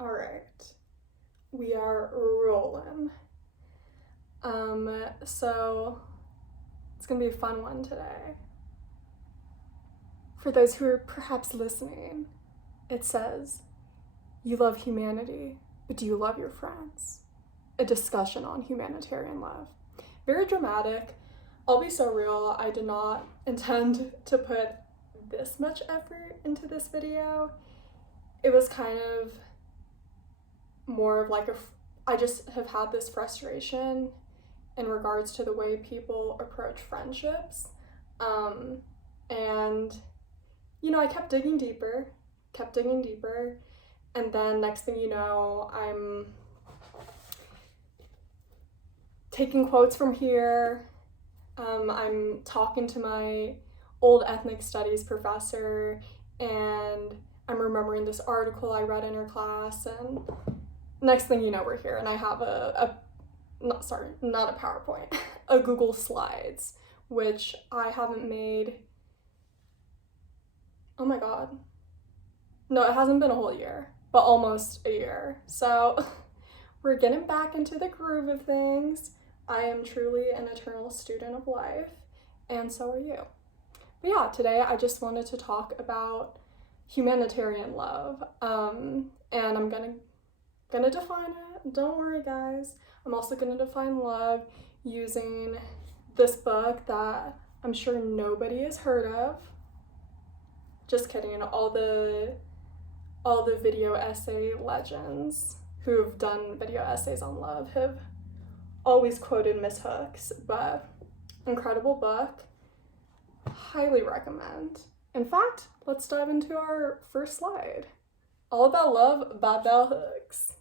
All right, we are rolling. So it's gonna be a fun one today. For those who are perhaps listening, it says, "You love humanity, but do you love your friends?" A discussion on humanitarian love. Very dramatic. I'll be so real, I did not intend to put this much effort into this video. It was kind of more of like I just have had this frustration in regards to the way people approach friendships. And, I kept digging deeper, and then next thing you know, I'm taking quotes from here. I'm talking to my old ethnic studies professor, and I'm remembering this article I read in her class, and next thing you know, we're here, and I have not a PowerPoint, a Google Slides, which I haven't made, oh my god. No, it hasn't been a whole year, but almost a year. So we're getting back into the groove of things. I am truly an eternal student of life, and so are you. But yeah, today I just wanted to talk about humanitarian love, and I'm gonna define it. Don't worry, guys. I'm also gonna define love using this book that I'm sure nobody has heard of. Just kidding. All the video essay legends who've done video essays on love have always quoted Miss Hooks, but incredible book. Highly recommend. In fact, let's dive into our first slide. All About Love by Bell Hooks.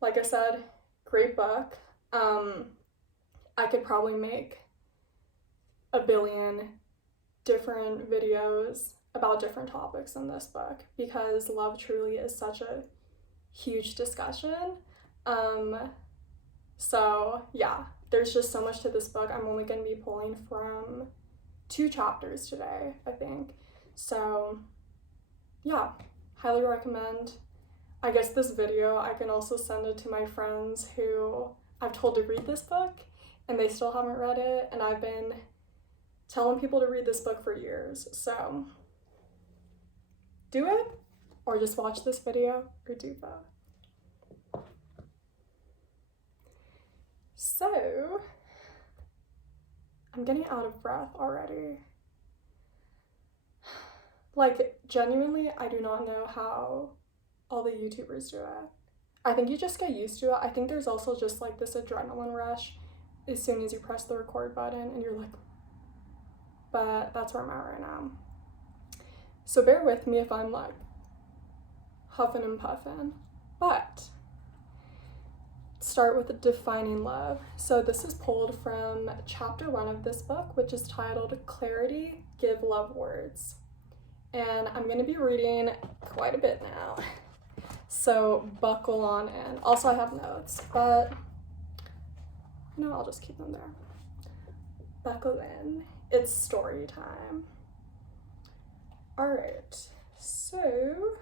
Like I said, great book. I could probably make a billion different videos about different topics in this book because love truly is such a huge discussion. So yeah, there's just so much to this book. I'm only going to be pulling from 2 chapters today, I think. So yeah, highly recommend. I guess this video, I can also send it to my friends who I've told to read this book and they still haven't read it, and I've been telling people to read this book for years. So do it, or just watch this video, or do both. So I'm getting out of breath already. Like, genuinely, I do not know how all the YouTubers do it. I think you just get used to it. I think there's also just like this adrenaline rush as soon as you press the record button and you're like, but that's where I'm at right now. So bear with me if I'm like huffing and puffing. But start with defining love. So this is pulled from chapter 1 of this book, which is titled Clarity, Give Love Words. And I'm going to be reading quite a bit now. So buckle on in. Also, I have notes, but I'll just keep them there. Buckle in. It's story time. All right. So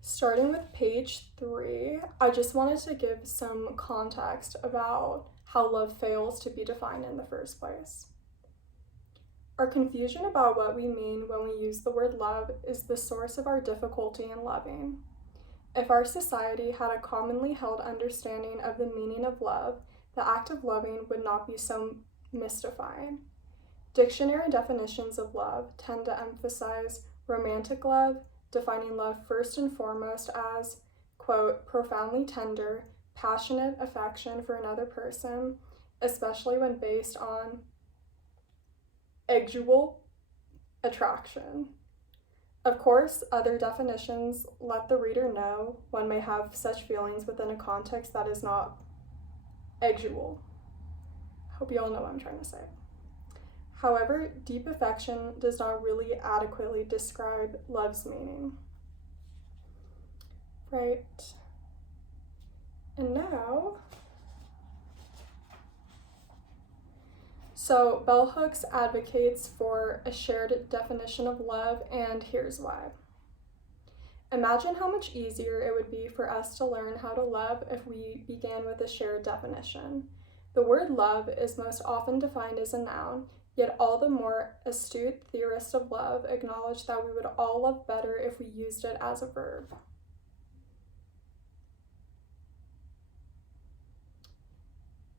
starting with page 3, I just wanted to give some context about how love fails to be defined in the first place. Our confusion about what we mean when we use the word love is the source of our difficulty in loving. If our society had a commonly held understanding of the meaning of love, the act of loving would not be so mystifying. Dictionary definitions of love tend to emphasize romantic love, defining love first and foremost as, quote, profoundly tender, passionate affection for another person, especially when based on sexual attraction. Of course, other definitions let the reader know one may have such feelings within a context that is not sexual. Hope you all know what I'm trying to say. However, deep affection does not really adequately describe love's meaning. Right? And now, So Bell Hooks advocates for a shared definition of love, and here's why. Imagine how much easier it would be for us to learn how to love if we began with a shared definition. The word love is most often defined as a noun, yet all the more astute theorists of love acknowledge that we would all love better if we used it as a verb.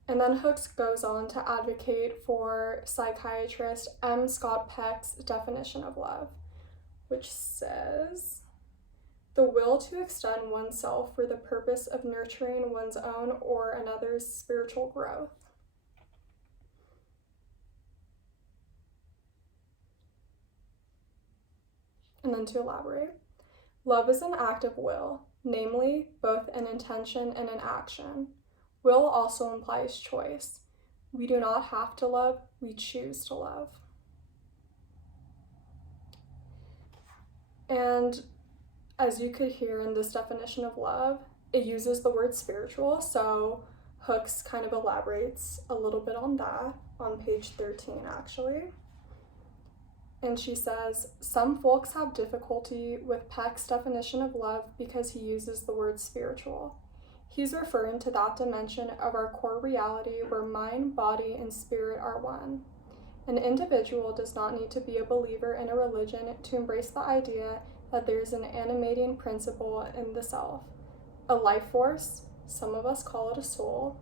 And then Hooks goes on to advocate for psychiatrist M. Scott Peck's definition of love, which says, the will to extend oneself for the purpose of nurturing one's own or another's spiritual growth. And then to elaborate, love is an act of will, namely both an intention and an action. Will also implies choice. We do not have to love, we choose to love. And as you could hear in this definition of love, it uses the word spiritual, so Hooks kind of elaborates a little bit on that on page 13, actually. And she says, some folks have difficulty with Peck's definition of love because he uses the word spiritual. He's referring to that dimension of our core reality where mind, body, and spirit are one. An individual does not need to be a believer in a religion to embrace the idea that there's an animating principle in the self, a life force, some of us call it a soul,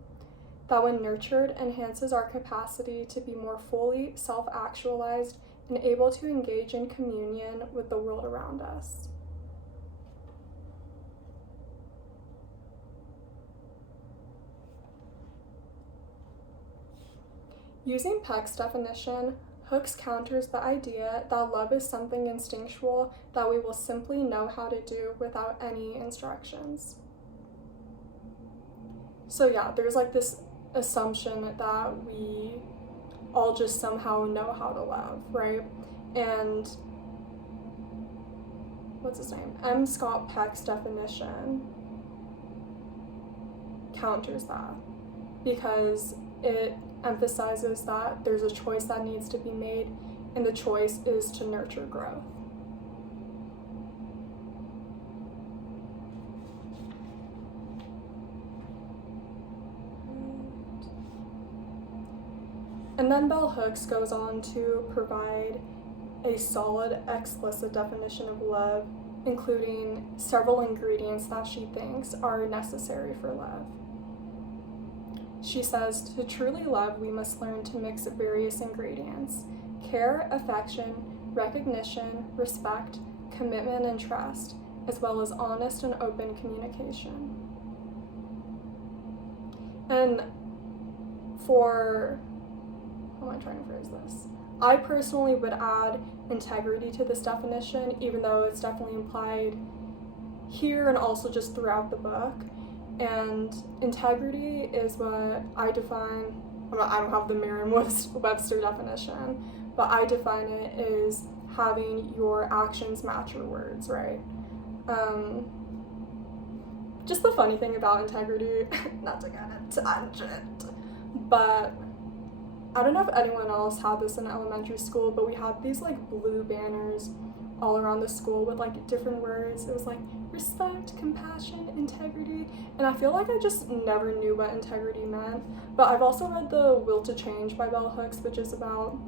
that when nurtured enhances our capacity to be more fully self-actualized and able to engage in communion with the world around us. Using Peck's definition, Hooks counters the idea that love is something instinctual that we will simply know how to do without any instructions. So yeah, there's like this assumption that we all just somehow know how to love, right? And what's his name? M. Scott Peck's definition counters that because it emphasizes that there's a choice that needs to be made, and the choice is to nurture growth. And then Bell Hooks goes on to provide a solid, explicit definition of love, including several ingredients that she thinks are necessary for love. She says, to truly love, we must learn to mix various ingredients: care, affection, recognition, respect, commitment, and trust, as well as honest and open communication. And how am I trying to phrase this? I personally would add integrity to this definition, even though it's definitely implied here and also just throughout the book. And integrity is what I define, I don't have the Merriam-Webster definition, but I define it as having your actions match your words, right? Just the funny thing about integrity, not to get a tangent, but I don't know if anyone else had this in elementary school, but we had these like blue banners all around the school with like different words. It was like respect, compassion, integrity, and I feel like I just never knew what integrity meant. But I've also read The Will to Change by Bell Hooks, which is about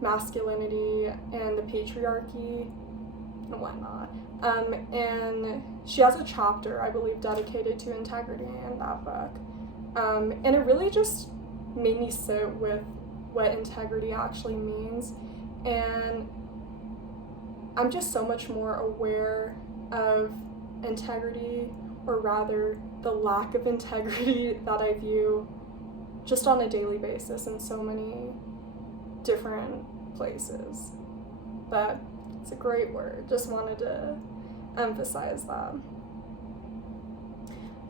masculinity and the patriarchy and whatnot. And she has a chapter, I believe, dedicated to integrity in that book. And it really just made me sit with what integrity actually means. And I'm just so much more aware of integrity, or rather the lack of integrity that I view just on a daily basis in so many different places. But it's a great word, just wanted to emphasize that.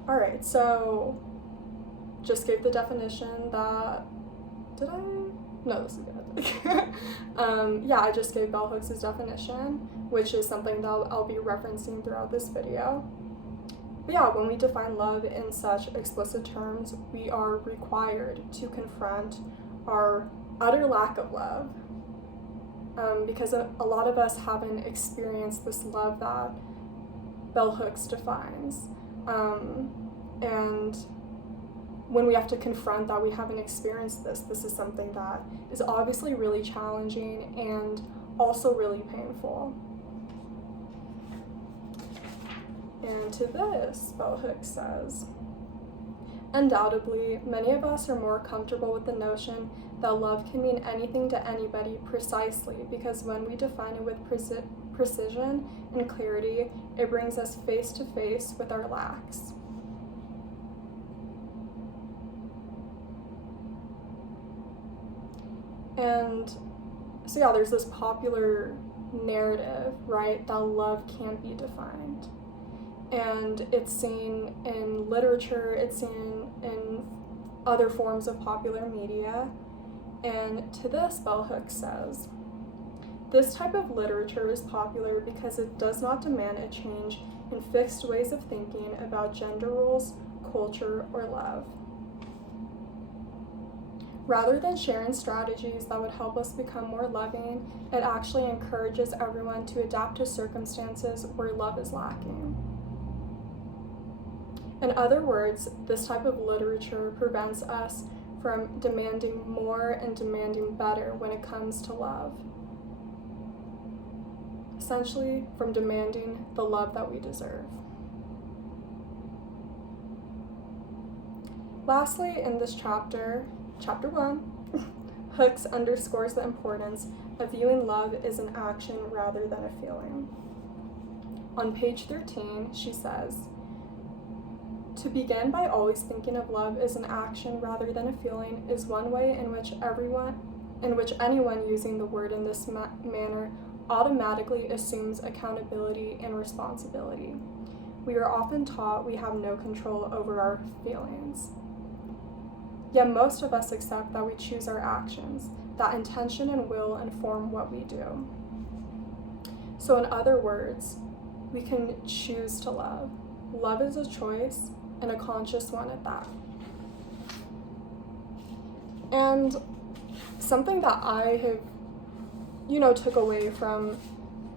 Alright, so just gave the definition that, did I? No, this is good. I just gave Bell Hooks' definition, which is something that I'll be referencing throughout this video. But yeah, when we define love in such explicit terms, we are required to confront our utter lack of love. Because a lot of us haven't experienced this love that bell hooks defines. And when we have to confront that we haven't experienced this is something that is obviously really challenging and also really painful. And to this, bell hooks says, undoubtedly, many of us are more comfortable with the notion that love can mean anything to anybody precisely because when we define it with precision and clarity, it brings us face to face with our lacks. And so yeah, there's this popular narrative, right, that love can't be defined. And it's seen in literature, it's seen in other forms of popular media. And to this, bell hooks says, this type of literature is popular because it does not demand a change in fixed ways of thinking about gender roles, culture, or love. Rather than sharing strategies that would help us become more loving, it actually encourages everyone to adapt to circumstances where love is lacking. In other words, this type of literature prevents us from demanding more and demanding better when it comes to love. Essentially, from demanding the love that we deserve. Lastly, in this chapter 1, Hooks underscores the importance of viewing love as an action rather than a feeling. On page 13, she says, to begin by always thinking of love as an action rather than a feeling is one way in which anyone using the word in this manner automatically assumes accountability and responsibility. We are often taught we have no control over our feelings. Yet most of us accept that we choose our actions, that intention and will inform what we do. So in other words, we can choose to love. Love is a choice, and a conscious one at that. And something that I have, took away from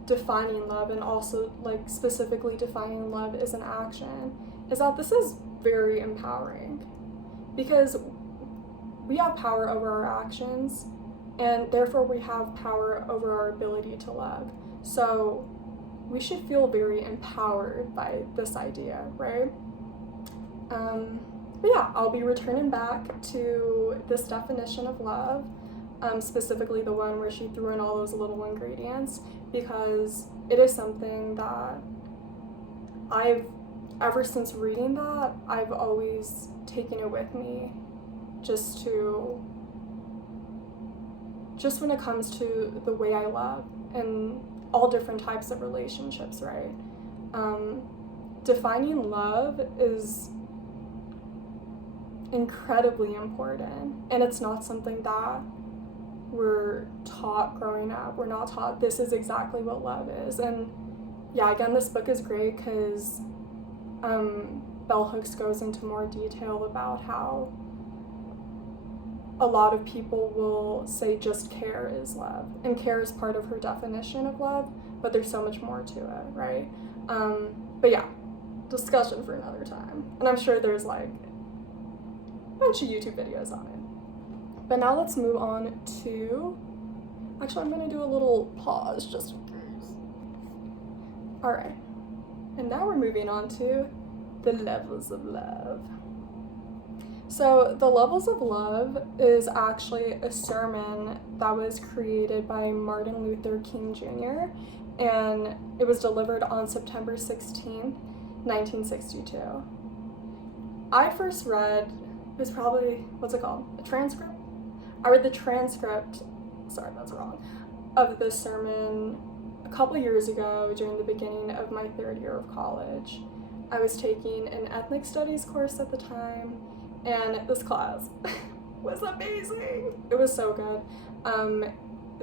defining love and also specifically defining love as an action is that this is very empowering because we have power over our actions and therefore we have power over our ability to love. So we should feel very empowered by this idea, right? But yeah, I'll be returning back to this definition of love, specifically the one where she threw in all those little ingredients, because it is something that ever since reading that, I've always taken it with me just when it comes to the way I love and all different types of relationships, right? Defining love is incredibly important, and it's not something that we're taught growing up. We're not taught this is exactly what love is. And yeah, again, this book is great because bell hooks goes into more detail about how a lot of people will say just care is love, and care is part of her definition of love, but there's so much more to it, right? But yeah, discussion for another time, and I'm sure there's a bunch of YouTube videos on it. But now let's move on to, actually I'm going to do a little pause just in case. Alright, and now we're moving on to the levels of love. So the levels of love is actually a sermon that was created by Martin Luther King Jr. and it was delivered on September 16th, 1962. I first read, it was probably, a transcript? I read the transcript, sorry, that's wrong, of this sermon a couple years ago during the beginning of my third year of college. I was taking an ethnic studies course at the time, and this class was amazing. It was so good.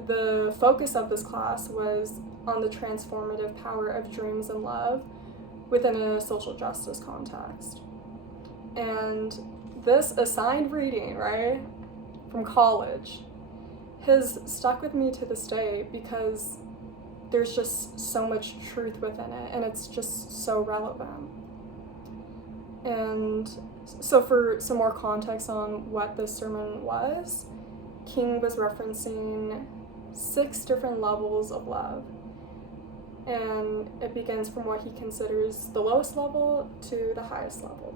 The focus of this class was on the transformative power of dreams and love within a social justice context. And this assigned reading, right, from college, has stuck with me to this day because there's just so much truth within it, and it's just so relevant. And so for some more context on what this sermon was, King was referencing 6 different levels of love. And it begins from what he considers the lowest level to the highest level.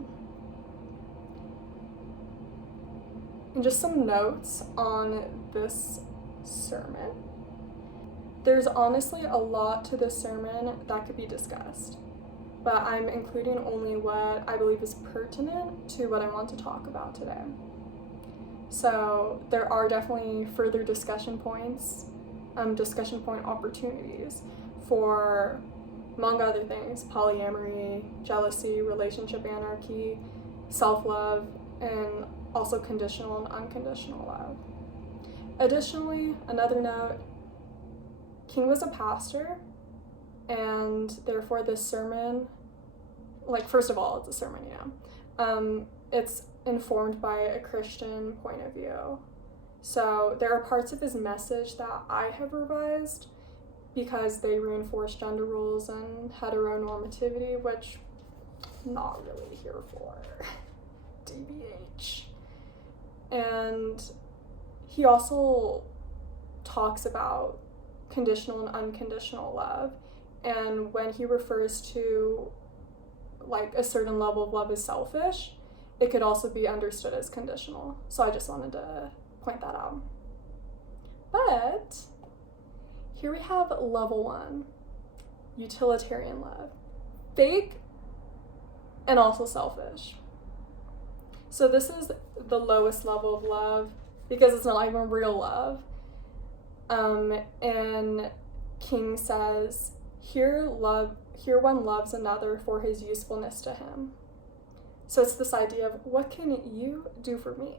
And just some notes on this sermon. There's honestly a lot to this sermon that could be discussed, but I'm including only what I believe is pertinent to what I want to talk about today. So there are definitely further discussion point opportunities for, among other things, polyamory, jealousy, relationship anarchy, self-love, and also conditional and unconditional love. Additionally, another note, King was a pastor, and therefore this sermon, first of all, it's a sermon, it's informed by a Christian point of view. So there are parts of his message that I have revised because they reinforce gender roles and heteronormativity, which I'm not really here for. DBH. And he also talks about conditional and unconditional love, and when he refers to a certain level of love is selfish, it could also be understood as conditional. So I just wanted to point that out. But here we have level 1, utilitarian love. Fake and also selfish. So this is the lowest level of love because it's not even real love. And King says, here one loves another for his usefulness to him. So it's this idea of, what can you do for me?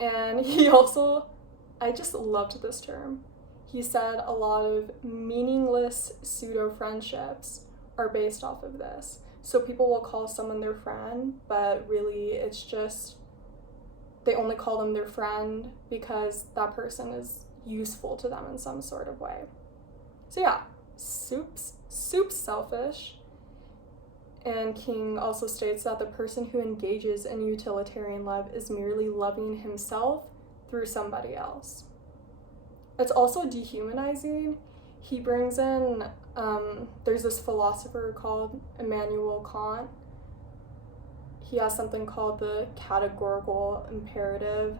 And he also, I just loved this term. He said a lot of meaningless pseudo-friendships are based off of this. So people will call someone their friend, but really it's just, they only call them their friend because that person is useful to them in some sort of way. So yeah, soup's selfish. And King also states that the person who engages in utilitarian love is merely loving himself through somebody else. It's also dehumanizing. He brings in, there's this philosopher called Immanuel Kant. He has something called the categorical imperative.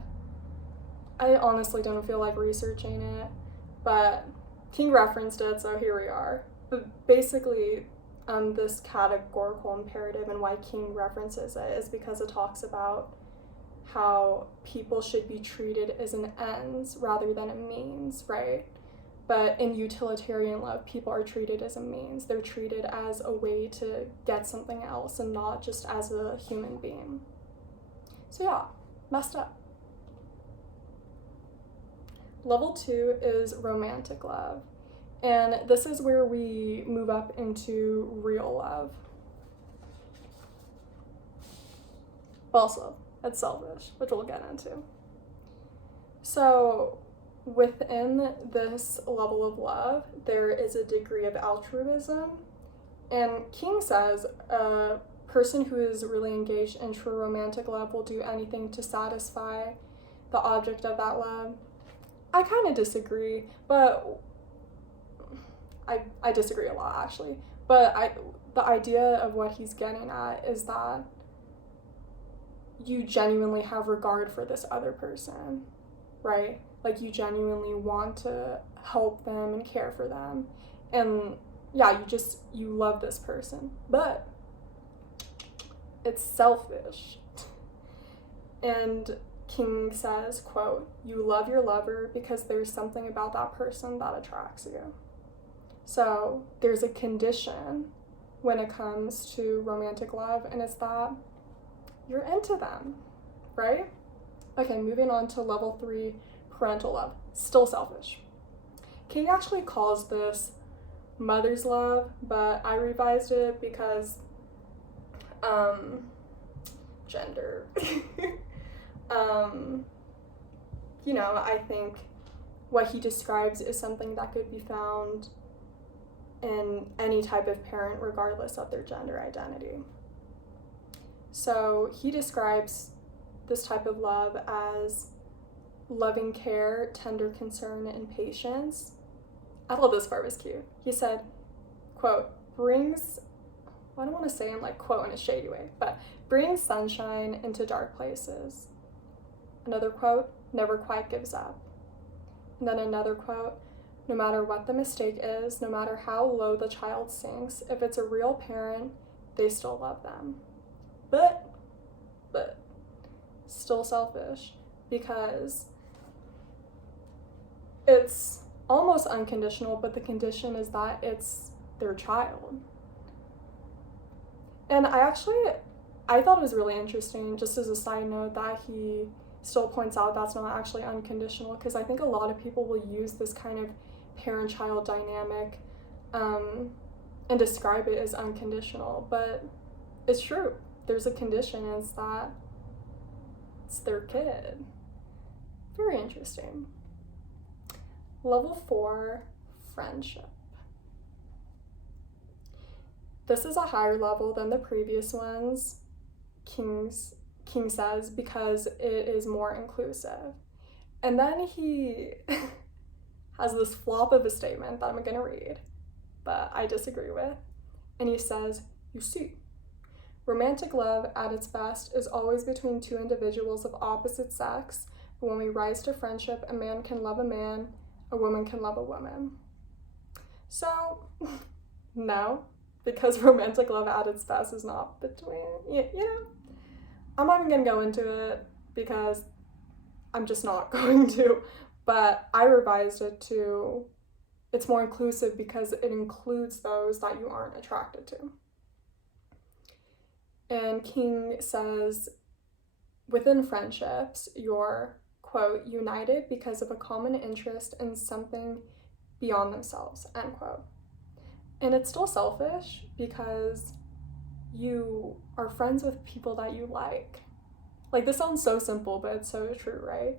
I honestly don't feel like researching it, but King referenced it, so here we are. But basically, this categorical imperative and why King references it is because it talks about how people should be treated as an ends rather than a means, right? But in utilitarian love, people are treated as a means. They're treated as a way to get something else and not just as a human being. So yeah, messed up. Level 2 is romantic love. And this is where we move up into real love. But also, it's selfish, which we'll get into. So within this level of love, there is a degree of altruism. And King says a person who is really engaged in true romantic love will do anything to satisfy the object of that love. I kind of disagree, but I disagree a lot, actually. But the idea of what he's getting at is that you genuinely have regard for this other person, right? Like, you genuinely want to help them and care for them. And yeah, you love this person. But it's selfish. And King says, quote, "You love your lover because there's something about that person that attracts you." So there's a condition when it comes to romantic love, and it's that you're into them, right? Okay, moving on to level 3, parental love. Still selfish. King actually calls this mother's love, but I revised it because gender. I think what he describes is something that could be found in any type of parent, regardless of their gender identity. So he describes this type of love as loving care, tender concern, and patience. I thought this part was cute. He said, quote, I don't want to say him like quote in a shady way, but brings sunshine into dark places. Another quote, never quite gives up. And then another quote, no matter what the mistake is, no matter how low the child sinks, if it's a real parent, they still love them. But, still selfish, because it's almost unconditional, but the condition is that it's their child. And I thought it was really interesting, just as a side note, that he still points out that's not actually unconditional, because I think a lot of people will use this kind of parent-child dynamic and describe it as unconditional, but it's true. There's a condition, and it's that it's their kid. Very interesting. Level 4, friendship. This is a higher level than the previous ones, King says, because it is more inclusive. And then he has this flop of a statement that I'm going to read, but I disagree with. And he says, you see, romantic love at its best is always between two individuals of opposite sex, but when we rise to friendship, a man can love a man, a woman can love a woman. So, no, because romantic love at its best is not between, I'm not even going to go into it because I'm just not going to, but I revised it to, it's more inclusive because it includes those that you aren't attracted to. And King says, within friendships, you're, quote, united because of a common interest in something beyond themselves, end quote. And it's still selfish because you are friends with people that you like. Like, this sounds so simple, but it's so true, right?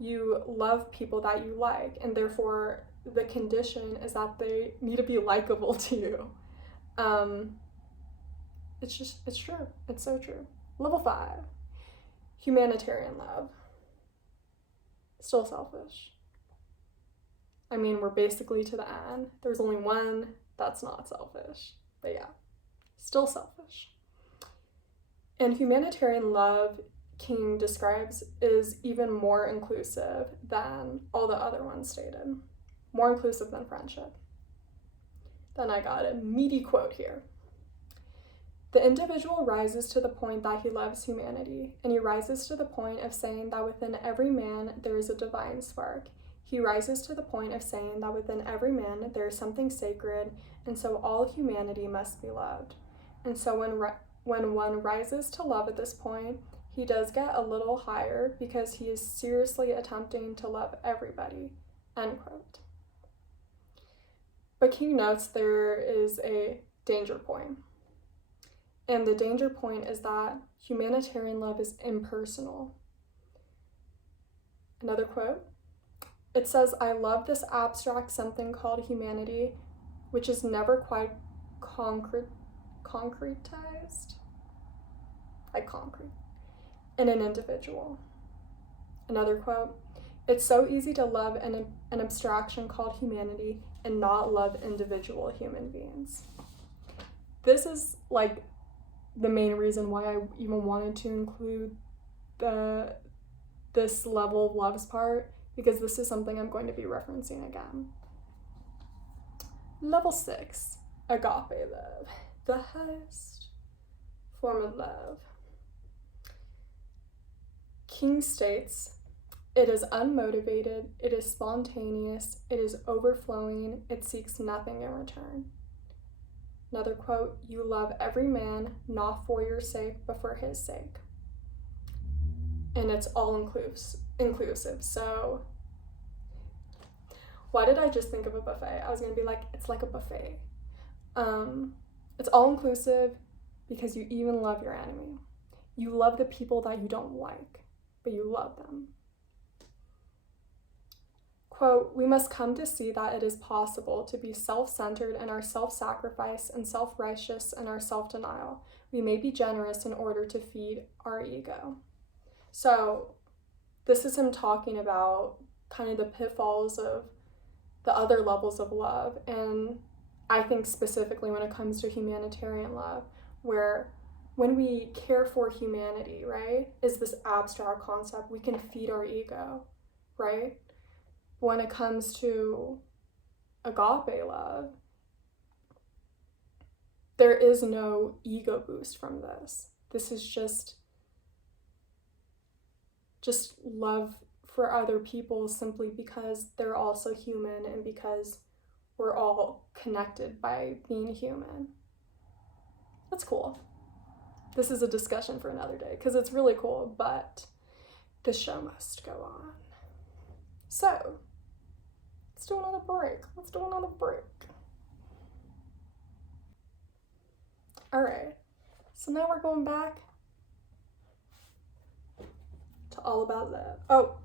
You love people that you like, and therefore the condition is that they need to be likable to you. It's true. It's so true. Level 5, humanitarian love. Still selfish. I mean, we're basically to the end. There's only one that's not selfish, but yeah, still selfish. And humanitarian love, King describes, is even more inclusive than all the other ones stated. More inclusive than friendship. Then I got a meaty quote here. The individual rises to the point that he loves humanity, and he rises to the point of saying that within every man there is a divine spark. He rises to the point of saying that within every man there is something sacred, and so all humanity must be loved. And so when one rises to love at this point, he does get a little higher because he is seriously attempting to love everybody, end quote. But King notes there is a danger point. And the danger point is that humanitarian love is impersonal. Another quote. It says, I love this abstract something called humanity, which is never quite concretized, like concrete, in an individual. Another quote. It's so easy to love an abstraction called humanity and not love individual human beings. This is like the main reason why I even wanted to include this level of loves part, because this is something I'm going to be referencing again. Level 6, agape love, the highest form of love. King states, it is unmotivated, it is spontaneous, it is overflowing, it seeks nothing in return. Another quote, you love every man, not for your sake, but for his sake. And it's all inclusive. So why did I just think of a buffet? I was going to be like, it's like a buffet. It's all inclusive because you even love your enemy. You love the people that you don't like, but you love them. Quote, "We must come to see that it is possible to be self-centered in our self-sacrifice and self-righteous in our self-denial. We may be generous in order to feed our ego." So this is him talking about kind of the pitfalls of the other levels of love. And I think specifically when it comes to humanitarian love, where when we care for humanity, right, is this abstract concept, we can feed our ego, right? When it comes to agape love, there is no ego boost from this. This is just love for other people simply because they're also human and because we're all connected by being human. That's cool. This is a discussion for another day because it's really cool, but the show must go on. So, let's do another break. All right, so now we're going back to all about love. Oh,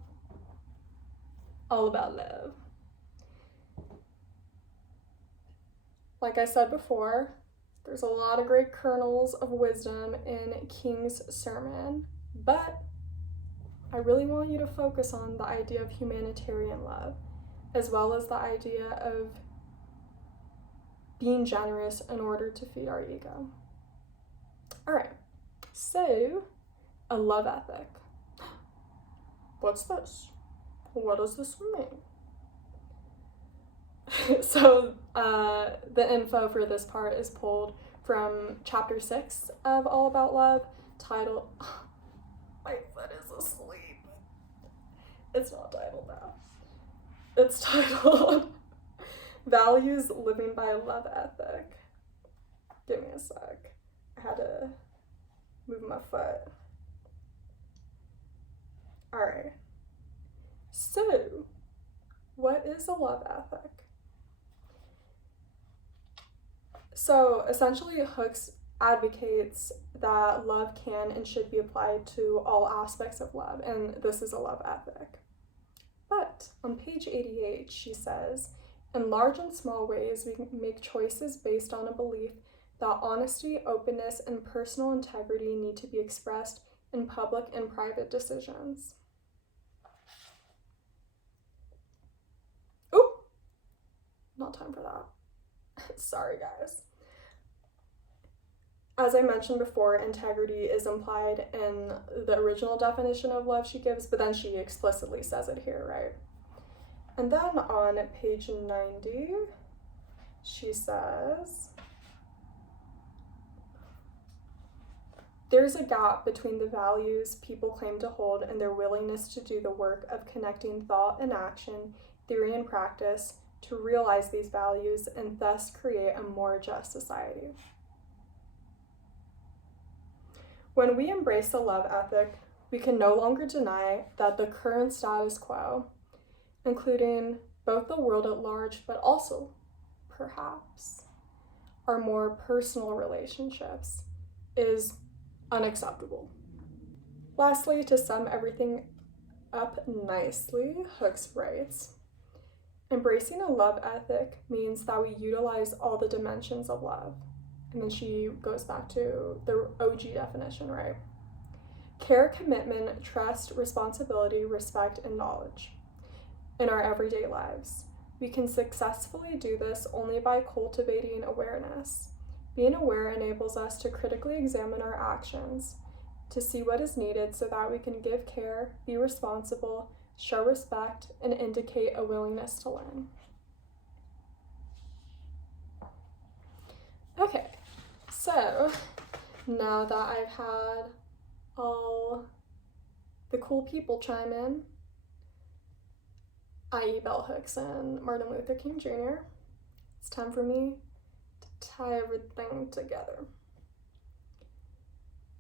all about love. Like I said before, there's a lot of great kernels of wisdom in King's sermon, but I really want you to focus on the idea of humanitarian love, as well as the idea of being generous in order to feed our ego. All right, so a love ethic. What's this? What does this mean? So the info for this part is pulled from chapter 6 of All About Love, titled, my foot is asleep. It's not titled that. It's titled Values Living by a Love Ethic. Give me a sec. I had to move my foot. All right. So, what is a love ethic? So, essentially, Hooks advocates that love can and should be applied to all aspects of love, and this is a love ethic. But on page 88, she says, "In large and small ways, we can make choices based on a belief that honesty, openness, and personal integrity need to be expressed in public and private decisions." Oop! Not time for that. Sorry, guys. As I mentioned before, integrity is implied in the original definition of love she gives, but then she explicitly says it here, right? And then on page 90, she says, "There's a gap between the values people claim to hold and their willingness to do the work of connecting thought and action, theory and practice, to realize these values and thus create a more just society." When we embrace the love ethic, we can no longer deny that the current status quo, including both the world at large, but also, perhaps, our more personal relationships, is unacceptable. Lastly, to sum everything up nicely, Hooks writes, "Embracing a love ethic means that we utilize all the dimensions of love." And then she goes back to the OG definition, right? Care, commitment, trust, responsibility, respect, and knowledge in our everyday lives. We can successfully do this only by cultivating awareness. Being aware enables us to critically examine our actions, to see what is needed so that we can give care, be responsible, show respect, and indicate a willingness to learn. Okay. So, now that I've had all the cool people chime in, i.e. Bell Hooks and Martin Luther King Jr., it's time for me to tie everything together.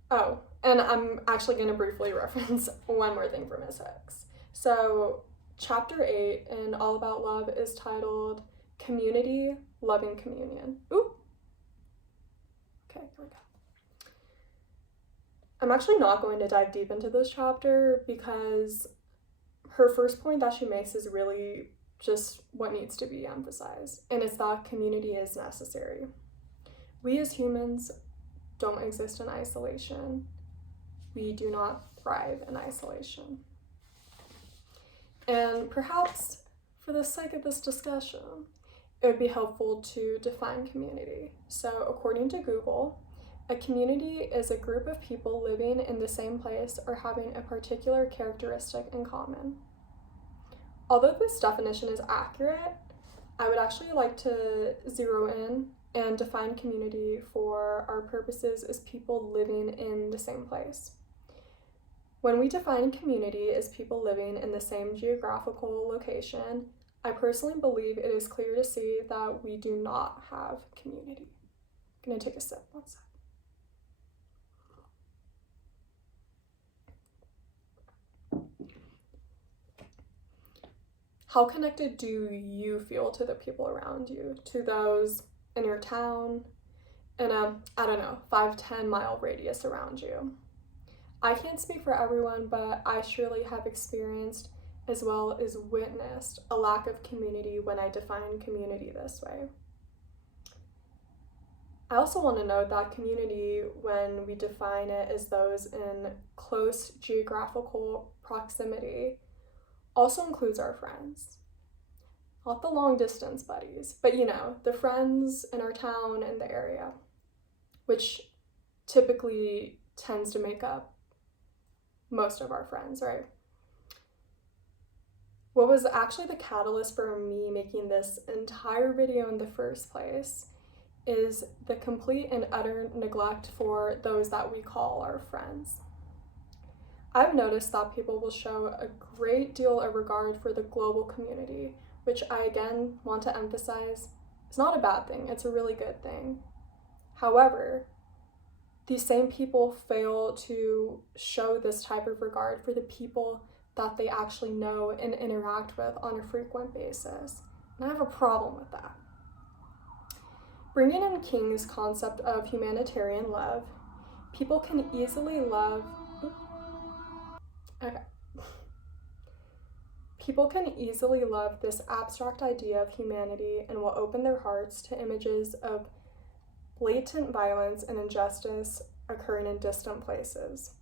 Oh, and I'm actually going to briefly reference one more thing from Ms. Hooks. So, chapter 8 in All About Love is titled Community, Loving Communion. Ooh! Okay, here we go. I'm actually not going to dive deep into this chapter because her first point that she makes is really just what needs to be emphasized, and it's that community is necessary. We as humans don't exist in isolation. We do not thrive in isolation. And perhaps for the sake of this discussion, it would be helpful to define community. So according to Google, a community is a group of people living in the same place or having a particular characteristic in common. Although this definition is accurate, I would actually like to zero in and define community for our purposes as people living in the same place. When we define community as people living in the same geographical location, I personally believe it is clear to see that we do not have community. I'm gonna take a sip, one sec. How connected do you feel to the people around you, to those in your town, in a, 5-10 mile radius around you? I can't speak for everyone, but I surely have experienced as well as witnessed a lack of community when I define community this way. I also want to note that community, when we define it as those in close geographical proximity, also includes our friends. Not the long distance buddies, but the friends in our town and the area, which typically tends to make up most of our friends, right? What was actually the catalyst for me making this entire video in the first place is the complete and utter neglect for those that we call our friends. I've noticed that people will show a great deal of regard for the global community, which I again want to emphasize is not a bad thing, it's a really good thing. However, these same people fail to show this type of regard for the people that they actually know and interact with on a frequent basis. And I have a problem with that. Bringing in King's concept of humanitarian love, people can easily love... People can easily love this abstract idea of humanity and will open their hearts to images of blatant violence and injustice occurring in distant places.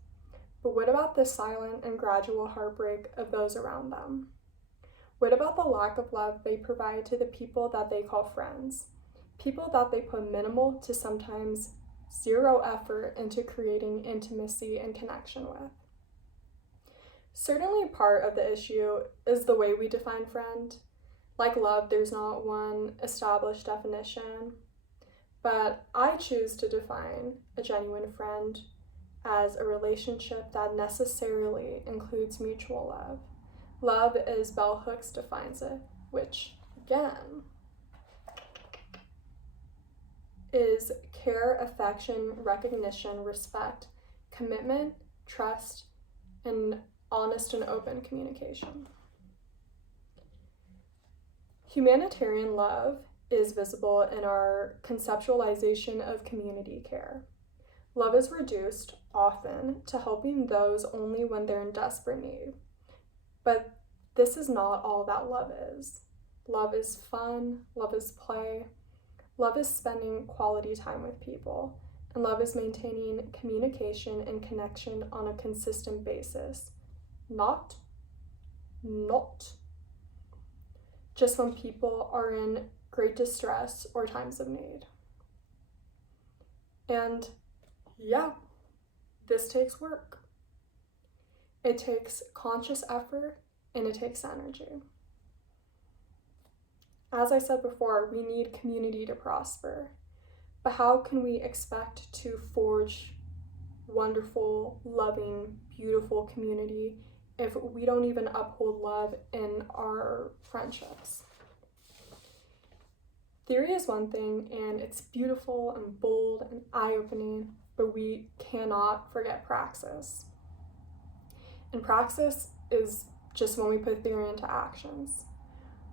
But what about the silent and gradual heartbreak of those around them? What about the lack of love they provide to the people that they call friends? People that they put minimal to sometimes zero effort into creating intimacy and connection with. Certainly part of the issue is the way we define friend. Like love, there's not one established definition, but I choose to define a genuine friend as a relationship that necessarily includes mutual love. Love as Bell Hooks defines it, which, again, is care, affection, recognition, respect, commitment, trust, and honest and open communication. Humanitarian love is visible in our conceptualization of community care. Love is reduced often to helping those only when they're in desperate need. But this is not all that love is. Love is fun, love is play, love is spending quality time with people, and love is maintaining communication and connection on a consistent basis. Not just when people are in great distress or times of need. And yeah, this takes work. It takes conscious effort and it takes energy. As I said before, we need community to prosper. But how can we expect to forge wonderful, loving, beautiful community if we don't even uphold love in our friendships? Theory is one thing, and it's beautiful and bold and eye-opening, but we cannot forget praxis. And praxis is just when we put theory into actions.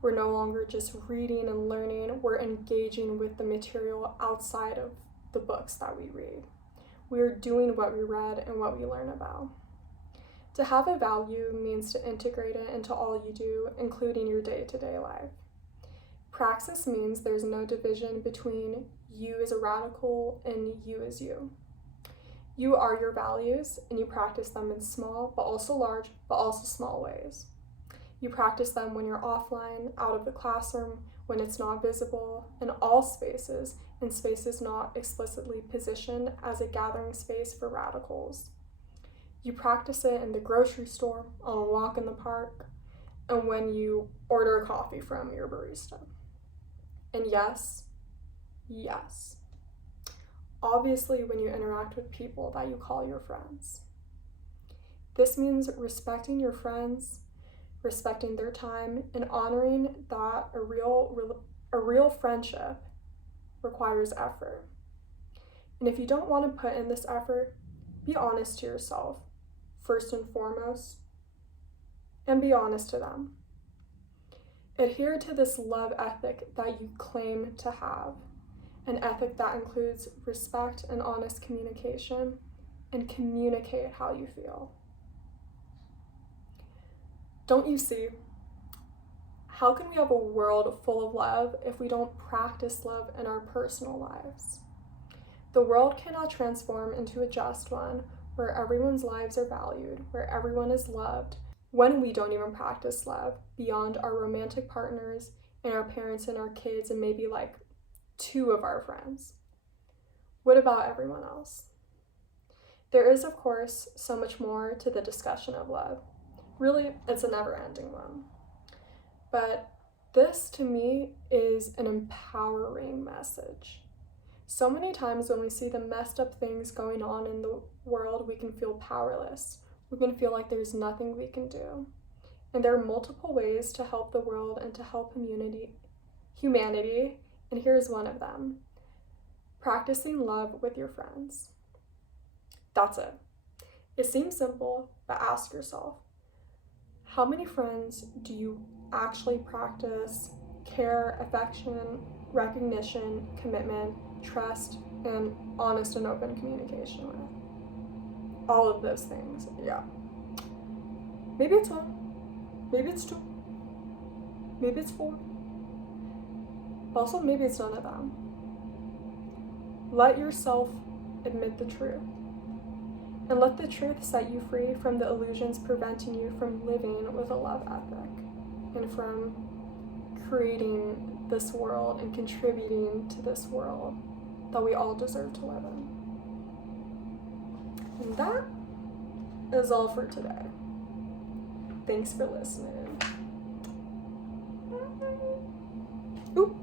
We're no longer just reading and learning, we're engaging with the material outside of the books that we read. We're doing what we read and what we learn about. To have a value means to integrate it into all you do, including your day-to-day life. Praxis means there's no division between you as a radical and you as you. You are your values, and you practice them in small, but also large, but also small ways. You practice them when you're offline, out of the classroom, when it's not visible, in all spaces, in spaces not explicitly positioned as a gathering space for radicals. You practice it in the grocery store, on a walk in the park, and when you order coffee from your barista. And yes, obviously when you interact with people that you call your friends. This means respecting your friends, respecting their time, and honoring that a real friendship requires effort. And if you don't want to put in this effort, be honest to yourself, first and foremost, and be honest to them. Adhere to this love ethic that you claim to have, an ethic that includes respect and honest communication, and communicate how you feel. Don't you see? How can we have a world full of love if we don't practice love in our personal lives? The world cannot transform into a just one where everyone's lives are valued, where everyone is loved, when we don't even practice love beyond our romantic partners and our parents and our kids and maybe like 2 of our friends. What about everyone else? There is, of course, so much more to the discussion of love. Really, it's a never-ending one. But this, to me, is an empowering message. So many times when we see the messed up things going on in the world, we can feel powerless. We can feel like there's nothing we can do. And there are multiple ways to help the world and to help humanity, and here's one of them. Practicing love with your friends. That's it. It seems simple, but ask yourself, how many friends do you actually practice care, affection, recognition, commitment, trust, and honest and open communication with? All of those things, yeah. Maybe it's 1, maybe it's 2, maybe it's 4. Also, maybe it's none of them. Let yourself admit the truth. And let the truth set you free from the illusions preventing you from living with a love ethic and from creating this world and contributing to this world that we all deserve to live in. And that is all for today. Thanks for listening. Ooh.